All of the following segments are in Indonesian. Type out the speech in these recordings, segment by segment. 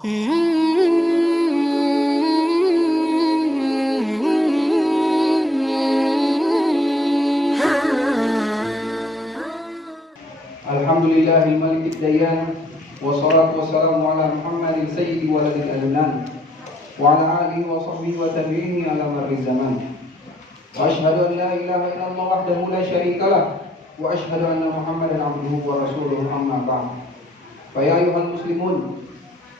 Alhamdulillahil malikid dayan, wassalatu wassalamu ala Muhammadin sayyidi waladil adnan, wa ala alihi wa sahbihi wa tabi'ini ala marri zaman. Wa ashhadu an la ilaha illallah wahdahu la syarika lah, wa ashhadu anna Muhammadan abduhu wa rasuluhu, amma ba'd. Fa ya ayyuhal muslimun,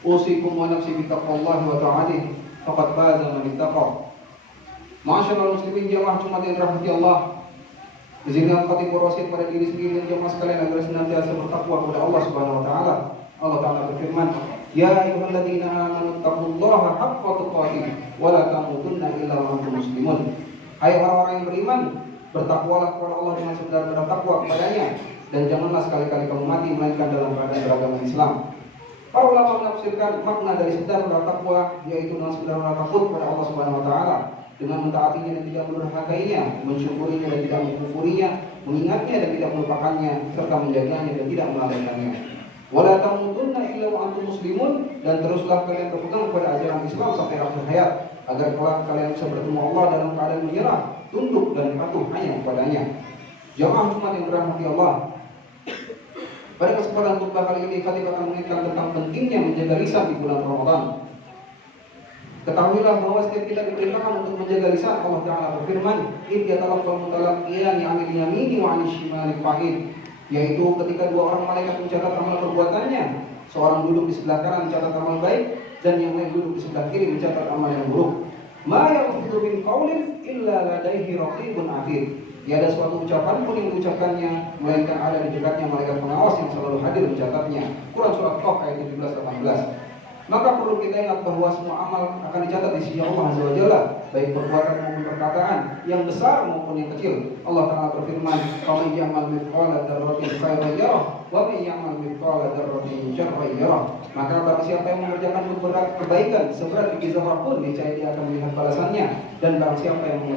usikum wa nafsi bi taqwallahi wa ta'atihi, faqad faza man ittaqa. Ma'asyiral muslimin jamaah Jumat yang dirahmati Allah, izinkan khatib warasid pada diri sendiri dan jamaah sekalian agar senantiasa bertakwa kepada Allah Subhanahu wa taala. Allah Taala berfirman, "Ya ayyuhalladzina amanu taqullaha haqqa tuqatih wa la tamutunna illa wa antum muslimun." Hai orang-orang yang beriman, bertakwalah kepada Allah dengan sebenar-benar takwa kepadanya, dan janganlah sekali-kali kamu mati melainkan dalam keadaan beragama Islam. Para ulama menafsirkan makna dari sebenar-benar takwa yaitu dengan sebenar-benar takut kepada Allah Subhanahu wa taala, dengan mentaatinya dan tidak mendurhakainya, mensyukurinya dan tidak mengkufurinya, mengingatnya dan tidak melupakannya, serta menjaganya dan tidak melalaikannya. Wala tamutunna illa wa antum muslimun, dan teruslah kalian berpegang kepada ajaran Islam sampai akhir hayat, agar kelak kalian bisa bertemu Allah dalam keadaan menyerah, tunduk dan patuh hanya kepadanya. Jamaah Jumat yang dirahmati Allah, pada kesempatan khutbah kali ini khatib akan mengingatkan tentang pentingnya menjaga lisan di bulan Ramadan. Ketahuilah bahwa setiap kita diperintahkan untuk menjaga lisan. Allah Ta'ala berfirman, "Idh yatalaqqal mutalaqqiyani 'anil yamini wa 'anil shimali qa'id," yaitu ketika dua orang malaikat mencatat amal perbuatannya, seorang duduk di sebelah kanan mencatat amal baik dan yang lain duduk di sebelah kiri mencatat amal yang buruk. Ma yalfizu min qaulin illa ladaihi raqibun 'atid. Tiada suatu ucapan pun yang diucapkannya melainkan ada di dekatnya malaikat pengawas yang selalu hadir mencatatnya. Quran surat Qaf ayat 17-18. Maka perlu kita ingat bahwa semua amal akan dicatat di sisi Allah Azza wa Jalla, baik perbuatan maupun perkataan, yang besar maupun yang kecil. Allah Ta'ala berfirman, "Faman ya'mal mithqala dzarratin khairan yarah, wa man ya'mal mithqala dzarratin syarran yarah." Maka barang siapa yang mengerjakan kebaikan seberat biji zarah pun, niscaya dia akan melihat balasannya, dan barang siapa yang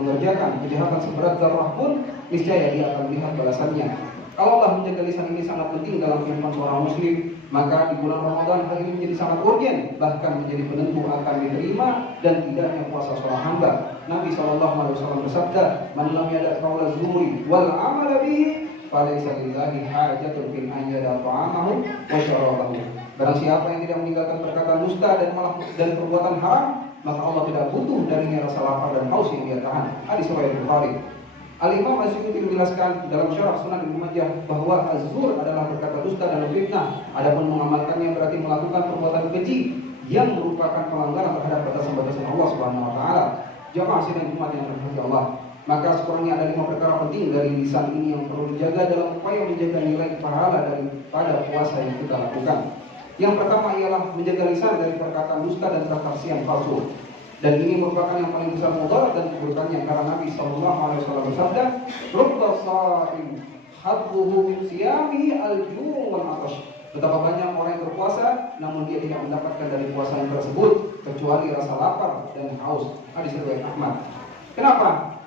mengerjakan kejahatan seberat zarah pun, niscaya dia akan melihat balasannya. Kalau Allah menjaga lisan ini sangat penting dalam kehidupan seorang muslim, maka di bulan Ramadan hal ini menjadi sangat urgen, bahkan menjadi penentu akan diterima dan tidaknya puasa seorang hamba. Nabi SAW bersabda, "Man lam yada' qaula zuri wal 'amala bihi, falaysa lillahi hajatun fi an yada' ta'amahu wa syarabahu." Barang siapa yang tidak meninggalkan perkataan dusta dan perbuatan haram, maka Allah tidak butuh darinya rasa lapar dan haus yang dia tahan. Hadis riwayat Bukhari. Al-Imam Asy'uti menjelaskan dalam syarah Sunan Ibnu Majah bahwa az-zur adalah berkata dusta dan fitnah. Adapun mengamalkannya berarti melakukan perbuatan keji yang merupakan pelanggaran terhadap batasan-batasan Allah Subhanahu wa taala. Jamaah sidang umat yang dirahmati Allah, maka sekurangnya ada 5 perkara penting dari lisan ini yang perlu dijaga dalam upaya menjaga nilai pahala daripada puasa yang kita lakukan. Yang pertama ialah menjaga lisan dari perkataan dusta dan kesaksian palsu. Dan ini merupakan yang paling besar mudarat dan keburukannya, karena Nabi SAW bersabda, "Rubba sha'im hadbuhu min siyamihi al-ju' wal 'atash." Betapa banyak orang yang berpuasa namun dia tidak mendapatkan dari puasa yang tersebut kecuali rasa lapar dan haus. Hadis riwayat Ahmad. Kenapa?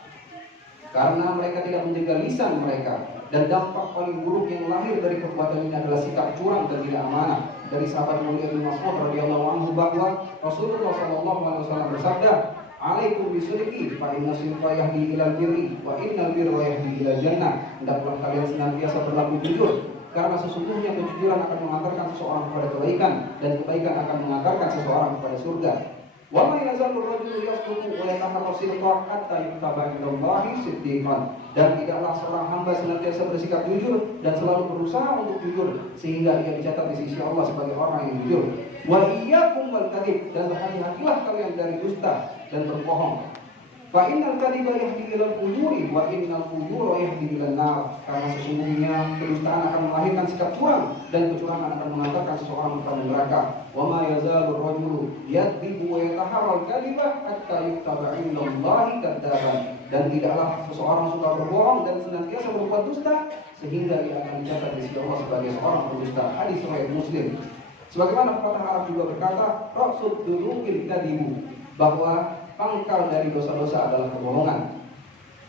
Karena mereka tidak menjaga lisan mereka, dan dampak paling buruk yang lahir dari perbuatan ini adalah sikap curang dan tidak amanah. Dari sahabat mulia Ibnu Mas'ud radhiyallahu anhu bahwa Rasulullah SAW bersabda, "Alaikum bisidqi fa inna sidqa yahdi ilal birri wa innal birra yahdi ilal jannah." Hendaklah kalian senantiasa berlaku jujur, karena sesungguhnya kejujuran akan mengantarkan seseorang kepada kebaikan, dan kebaikan akan mengantarkan seseorang kepada surga. Wa ma yazalur rajulu yasduqu wa yataharra sidqa hatta yuktaba indallahi siddiqan. Dan tidaklah seorang hamba senantiasa bersikap jujur dan selalu berusaha untuk jujur sehingga ia dicatat di sisi Allah sebagai orang yang jujur. Wa iyyakum wal kadhib, dan berhati-hatilah kalian dari dusta dan berbohong. Fa innal kadhiba yahdi ilal fujuri wa innal fujura yahdi ilan nar. Karena sesungguhnya kedustaan akan melahirkan sikap curang, dan kecurangan akan mengantarkan seseorang kepada neraka. Wa ma yazalur rajulu yadhibu wa yataharral kadhiba hatta yuktaba indallahi kadzaban. Dan tidaklah seseorang suka berbohong dan senantiasa berbuat dusta sehingga ia akan dicatat di sisi Allah sebagai seorang pendusta. Hadis riwayat Muslim. Sebagaimana pepatah Arab juga berkata, "Ra'sud duruqil kadhibu," bahwa pangkal dari dosa-dosa adalah kebohongan.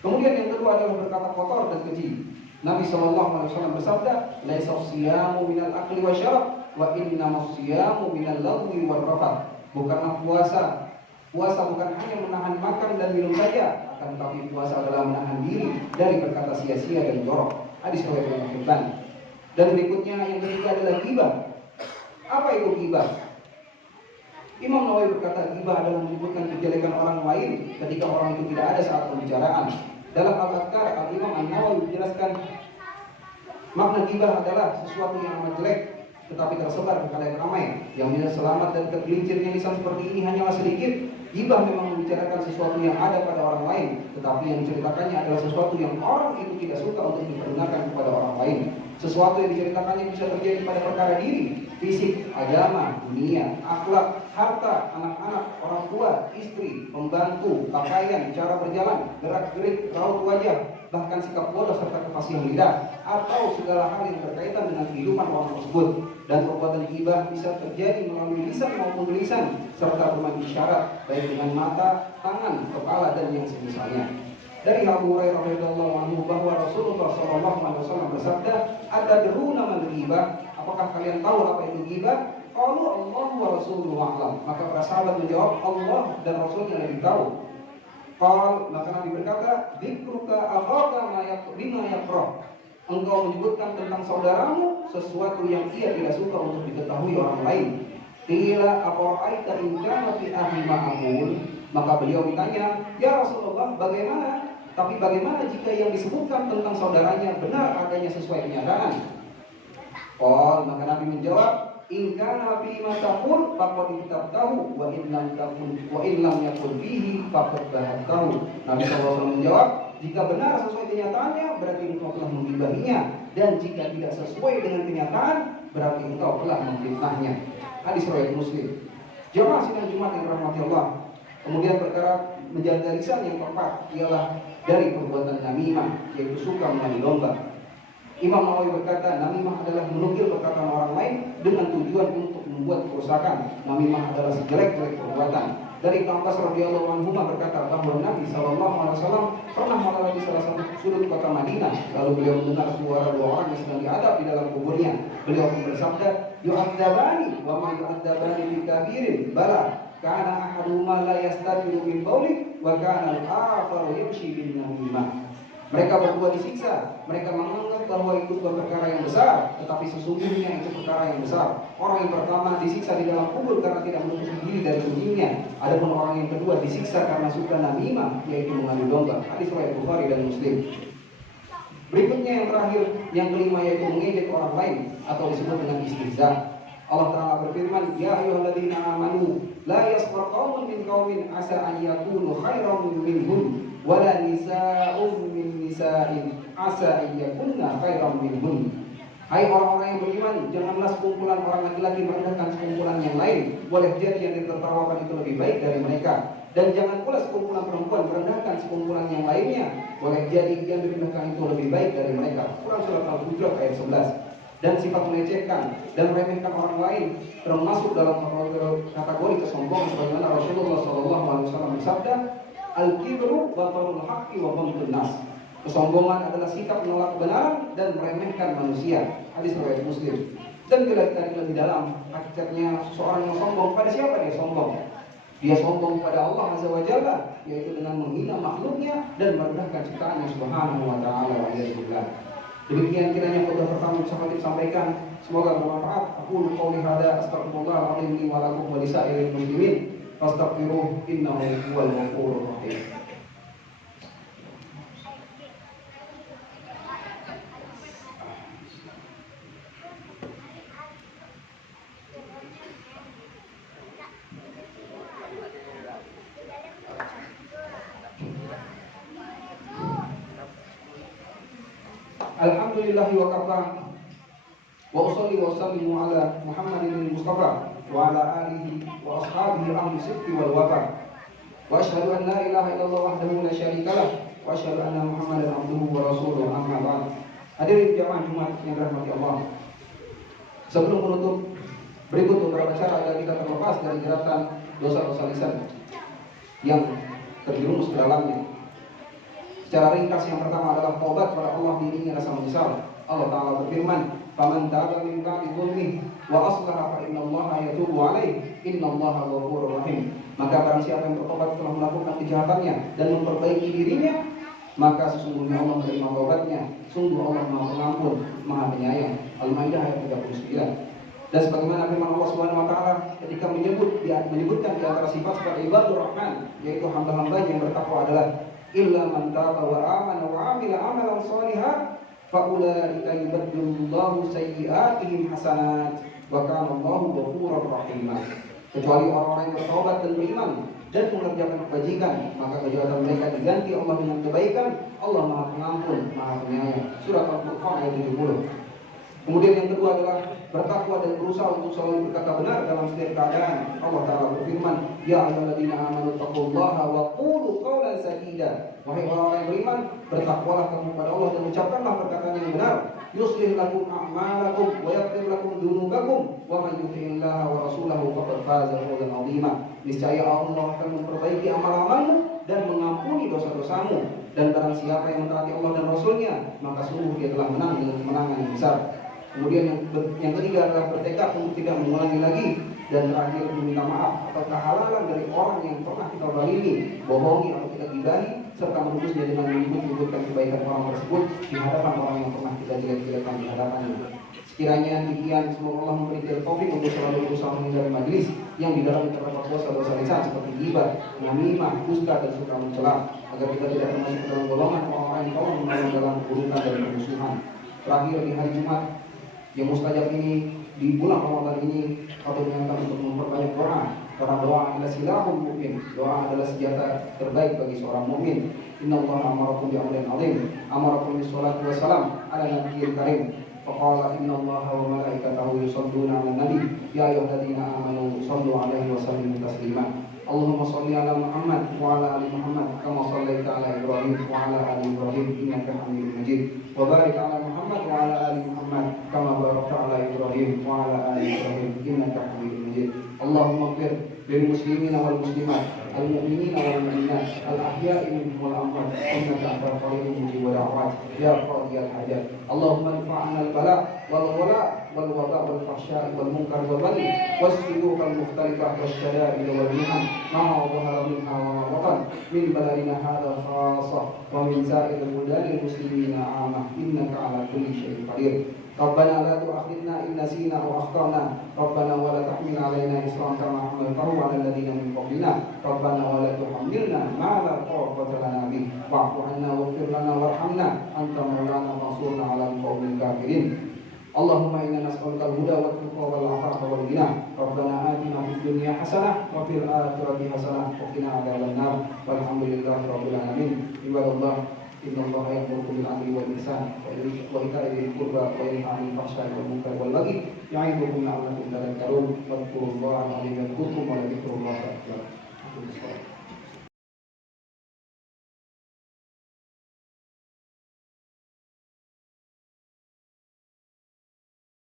Kemudian yang kedua adalah berkata kotor dan keji. Nabi SAW bersabda, "Laisa siyamu minal akli wa syarab, wa innamas siyamu minal lagwi war rafath. Bukanlah puasa bukan hanya menahan makan dan minum saja, akan tetapi puasa adalah menahan diri dari berkata sia-sia dan jorok. Hadis riwayat Ibnu Hibban. Dan berikutnya yang ketiga adalah ghibah. Apa itu ghibah? Imam Nawawi berkata ghibah adalah menyebutkan kejelekan orang lain ketika orang itu tidak ada saat pembicaraan. Dalam Al-Adhkar, Al-Imam An-Nawawi menjelaskan makna ghibah adalah sesuatu yang amat jelek tetapi tersebar ke khalayak ramai, yang tidak selamat dan tergelincirnya lisan seperti ini hanyalah sedikit. Ghibah memang membicarakan sesuatu yang ada pada orang lain, tetapi yang diceritakannya adalah sesuatu yang orang itu tidak suka untuk diperdengarkan kepada orang lain. Sesuatu yang diceritakannya bisa terjadi pada perkara diri, fisik, agama, dunia, akhlak, harta, anak-anak, orang tua, istri, pembantu, pakaian, cara berjalan, gerak-gerik, raut wajah, bahkan sikap bodoh serta kefasihan lidah, atau segala hal yang berkaitan dengan kehidupan orang tersebut. Dan perbuatan ghibah bisa terjadi melalui lisan maupun tulisan, serta bermain isyarat, baik dengan mata, tangan, kepala, dan yang semisalnya. Dari Abu Hurairah radhiyallahu anhu bahwa Rasulullah SAW bersabda, "Atadruna man ghibah?" Apakah kalian tahu apa itu ghibah? Qalu Allah wa rasuluhu a'lam. Maka para sahabat menjawab, Allah dan Rasulnya lebih tahu. Maka Nabi berkata, "Dzikruka akhaka bima yakrah." Engkau menyebutkan tentang saudaramu sesuatu yang ia tidak suka untuk diketahui orang lain. Qila aqra'aita in kana fi ahli ma'amul. Maka beliau ditanya, "Ya Rasulullah, bagaimana? Tapi bagaimana jika yang disebutkan tentang saudaranya benar adanya sesuai kenyataan?" Maka Nabi menjawab, "In kana fi ma taqul faqad kitabtahu wa in lam yakun fihi faqad bahattahu." Nabi SAW menjawab, jika benar sesuai kenyataannya berarti engkau telah menggibahinya, dan jika tidak sesuai dengan kenyataan berarti engkau telah memfitnahnya. Hadis riwayat Muslim. Jemaah sidang Jumat yang dirahmati Allah. Kemudian perkara menjaga lisan yang keempat ialah dari perbuatan namimah, yaitu suka mengadu domba. Imam Nawawi berkata, namimah adalah menukil perkataan orang lain dengan tujuan untuk membuat kerusakan. Namimah adalah sejelek-jelek perbuatan. Dari Ibnu Abbas radhiyallahu anhu berkata bahwa Nabi SAW pernah melewati salah satu sudut kota Madinah. Lalu beliau mendengar suara dua orang yang sedang diadab di dalam kuburnya. Beliau pun bersabda, "Yu'adzabani wa ma yu'adzabani fi kabirin, bala kana ahaduhuma la yastatiru min qawli wa kana al-akharu yamshi bin namimah." Mereka berdua disiksa. Mereka menganggap bahwa itu bukan perkara yang besar, tetapi sesungguhnya itu perkara yang besar. Orang yang pertama disiksa di dalam kubur karena tidak menutup diri dari kucingnya. Adapun orang yang kedua disiksa karena suka namimah, yaitu mengadu domba. Hadis riwayat Bukhari dan Muslim. Berikutnya yang terakhir, yang kelima, yaitu mengejek orang lain atau disebut dengan istihza. Allah Ta'ala berfirman, "Ya ayyuhalladzina amanu la yaskhar qaumun min qaumin asa an yakunu khairan minhum wala nisa'un min nisa'in asa an yakunna khairan minhum." Hai orang-orang yang beriman, janganlah sekumpulan orang laki-laki merendahkan sekumpulan yang lain. Boleh jadi yang ditertawakan itu lebih baik dari mereka. Dan jangan pula sekumpulan perempuan merendahkan sekumpulan yang lainnya. Boleh jadi yang direndahkan itu lebih baik dari mereka. Quran Surat Al-Hujurat ayat 11. Dan sifat melecehkan dan meremehkan orang lain termasuk dalam kategori kesombongan, sebagaimana Rasulullah SAW bersabda, "Al-kibru batarul haqqi wa ghamtun nas." Kesombongan adalah sikap menolak kebenaran dan meremehkan manusia. Hadis riwayat Muslim. Dan bila kita lebih dalam, hakikatnya seorang yang sombong, pada siapa dia sombong? Dia sombong pada Allah Azza wa Jalla, yaitu dengan menghina makhluknya dan merendahkan ciptaannya Subhanahu wa Ta'ala. Demikian kiranya khutbah pertama bisa kami sampaikan. Semoga bermanfaat. Aku qouli hadza astaghfirullah al-azim li wa lakum wa lisairil muslimin fastaghfiruhu innahu huwal ghafurur rahim. Alhamdulillahi wa kafa wa usalli wa sallimu ala Muhammadin al-Mustafa wa ala alihi wa ashabihi ahli sidqi wal wafa wa asyhadu an la ilaha illallah wahdahu la syarikalah wa asyhadu anna Muhammadan abduhu wa rasuluhu amma ba'd. Hadirin jamaah Jumat yang dirahmati Allah. Sebelum menutup, berikut beberapa cara agar kita terlepas dari jeratan dosa-dosa lisan yang terjerumus ke dalamnya. Secara ringkas, yang pertama adalah taubat pada Allah diiringi rasa menyesal. Allah Ta'ala berfirman, faman taba min ba'di dzulmihi wa aslaha fa innallaha yatubu 'alaihi innallaha ghafurur rahim. Maka barang siapa yang bertobat setelah melakukan kejahatannya dan memperbaiki dirinya, maka sesungguhnya Allah menerima taubatnya. Sungguh Allah Maha Pengampun, Maha Penyayang. Al-Maidah ayat 39. Dan sebagaimana firman Allah Subhanahu wa taala ketika menyebutkan di antara sifat-sifat ibadur rahman, yaitu hamba-hamba yang bertakwa adalah illa man taba wa amana wa amila amalan shalihan fa ulaika yubaddilullahu sayyi'atihim hasanat wa kana Allahu ghafurur rahim. Kecuali orang-orang yang bertobat dan beriman dan mengerjakan kebajikan, maka kejahatan mereka diganti Allah dengan kebaikan. Allah Maha Pengampun, Maha Penyayang. Surat Al-Furqan ayat 70. Kemudian yang kedua adalah bertakwa dan berusaha untuk selalu berkata benar dalam setiap keadaan. Allah Ta'ala berfirman, Ya ayyuhalladzina amanu taqullaha wa qulu qawlan sadida. Wahai orang-orang yang beriman, bertakwalah kamu kepada Allah dan ucapkanlah perkataan yang benar. Yuslih lakum a'malakum wa yaghfir lakum dzunubakum wa man yuti'illaha wa rasulahu faqad faza fawzan 'azima. Niscaya Allah akan memperbaiki amal-amalmu dan mengampuni dosa-dosamu, dan barang siapa yang mentaati Allah dan Rasulnya, maka sungguh dia telah menang dengan kemenangan yang besar. Kemudian yang ketiga adalah bertekad untuk tidak mengulangi lagi, dan terakhir meminta maaf atau kehalalan dari orang yang pernah kita zalimi, bohongi atau kita gibahi, serta menuduhnya dengan menyebut-nyebutkan kebaikan orang tersebut di hadapan orang yang pernah kita jelek-jelekan di hadapannya. Sekiranya demikian, semoga Allah memberi kita taufik untuk selalu berusaha menghindari majelis yang di dalamnya terdapat dosa-dosa lisan seperti ghibah, namimah, dusta, dan suka mencela, agar kita tidak termasuk dalam golongan orang-orang yang Allah menolong dalam keburukan dan kemusuhan. Terakhir, di hari Jumat yang mustajab ini, di bulan Ramadan ini, patut mengingatkan untuk memperbanyak doa, karena doa adalah silahul mukmin. Doa adalah senjata terbaik bagi seorang mukmin. Innallaha amarakum bi'amrin 'adzim, amarakum bis-shalati wassalam ala nabiyil karim. Faqala innallaha wa malaikatahu yusholluna 'alan nabi ya ayyuhalladzina amanu shallu 'alaihi wa sallimu taslima. Allahumma shalli ala Muhammad wa ala ali Muhammad kama shallaita ala Ibrahim wa ala ali Ibrahim innaka Hamidum Majid. Wa barik ala Muhammad wa ala ali Muhammad kama barakta ala Ibrahim wa ala ali Ibrahim innaka Hamidum Majid. Allahumma ighfir lil muslimina wal muslimat, al mu'minina wal mu'minat, al ahya'i minhum wal amwat, innaka antal qaribun mujibud da'wat ya qadiyal hajat. Allahumma irfa'na al bala wal wala wal waba wal fahsya wal munkar wal baghi was-suyuq al mukhtalifah wasyada'id wal mihan ma dhahara minha wa ma batan min baladina hadha khassah wa min sa'iril buladil muslimina 'amah innaka 'ala kulli syai'in qadir. Rabbana la tu'akhidna in nasina aw akhtana. Rabbana wa la tahmil 'alaina isran kama hamaltahu 'ala alladziina min qablina. Rabbana wa la tuhammilna ma la taqata lana bih. Wa'fu 'anna waghfir lana warhamna anta maulana fansurna 'alal qaumil kafirin. Allahumma inna nas'aluka al-huda wa at-tuqa wal 'afafa wal ghina. Rabbana atina fid dunya hasanah wa fil akhirati hasanah wa qina adzabannar. Walhamdulillahi rabbil alamin. Ibadallah, innallaha ya'muru bil 'adli wal ihsan wa ita'i dzil qurba wa yanha 'anil fahsya'i wal munkari wal baghi ya'idukum la'allakum tadhakkarun. Wadhkurullaha 'azima yadhkurkum wa la dhikrullahi akbar.